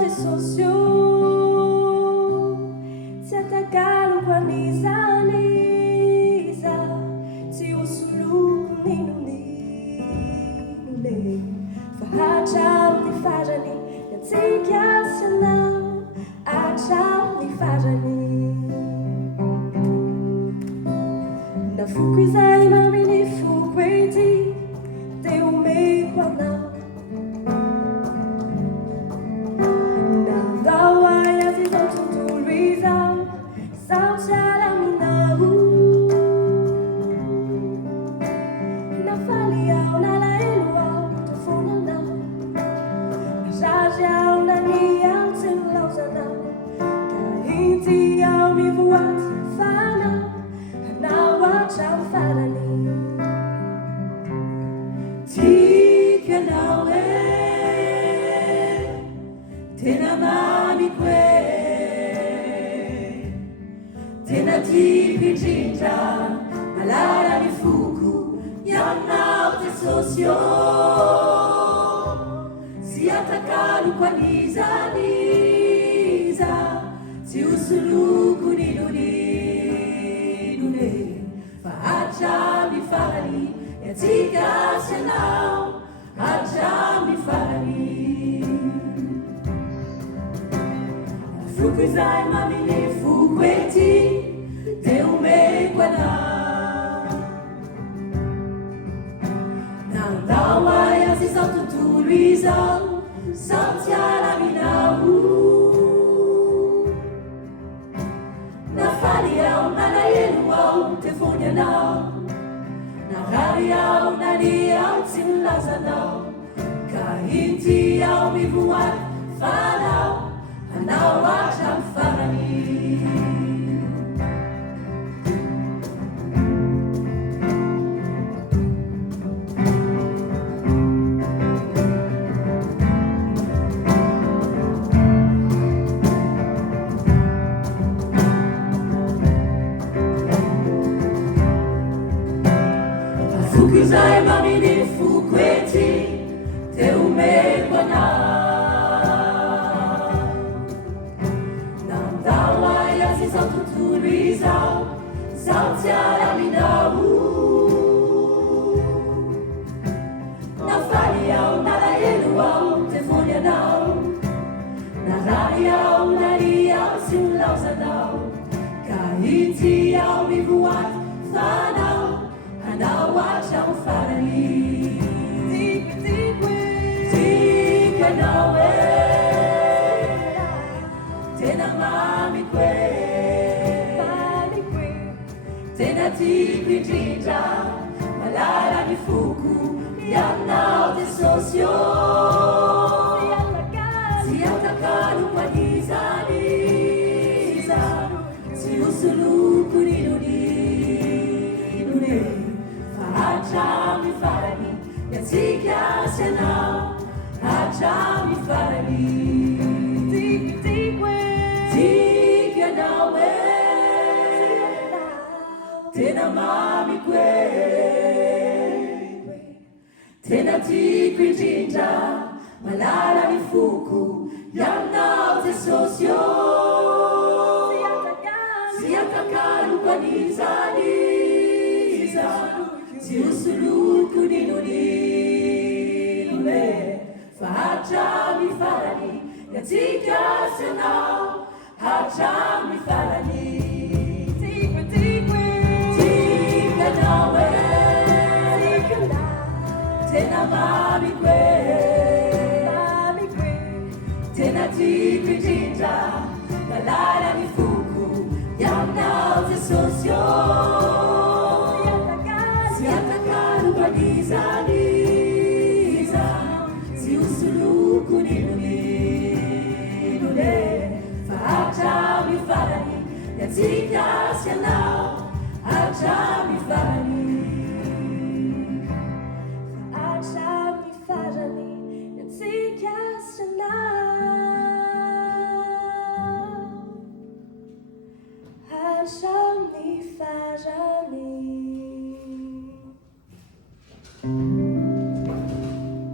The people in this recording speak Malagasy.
te sociaux. Tsy atakalo kwaniza tsy hosoloko ninonine fa hatramin'ny farany yatsika sanao hatramin'ny farany. Nafoko izay maminy foko ety teo omeko anao. Nandao ay azy izao tontolo izao sao tsy alaminao. Nafaly aho nalahelo aho tofonanao, nazazy aho nany aho tsy nilaozanao, ka inty aho mivoaty fanao hanao hatramin'ny farany. Tiako ianao tena mamiko tena tiako indrindra malala ny foko ianao te sociaux. Tsy atakaloko anizaniza tsy hosoloko ninonine fa hatramin'ny farany yatsika sanao hatramin'ny farany. Foko izay maminy foko ety teo omeko anao. Nandao ay azy izao tontolo izao sao tsy alaminao. Nafaly aho nalahelo aho tefony anao, narary aho nany aho tsy nilazanao, ka inty aho mivoaty fanao hanao hatramin'ny farany. Foko izay maminy foko ety teo omeko anao. Nandao ay azy izao tontolo izao sao tsy alaminao. Nafaly aho nalahelo aho tefony anao, narary aho nany aho tsy nilaozanao, ka inty aho mivoaty fanao hanao hatramin'ny farany. Tiako ianao tena mamiko tena tiako indrindra malala ny foko ianao te sociaux. Tsy atakaloko anizaniza tsy hosoloko ninonine fa hatramin'ny farany yatsika sanao hatramin'ny farany. Tiako ianao tena mamiko tena tiako indrindra malala ny foko ianao te sociaux. Tsy atakaloko anizaniza tsy hosoloko ninonine fa hatramin'ny farany yatsika sanao hatramin'ny farany. Tiako ianao tena mamiko tena tiako indrindra malala ny foko ianao te sociaux. Tsy atakaloko anizaniza tsy hosoloko ninonine fa hatramin'ny farany yatsika sanao hatramin'ny farany. Hatramin'ny farany yatsika sanao hatramin'ny farany.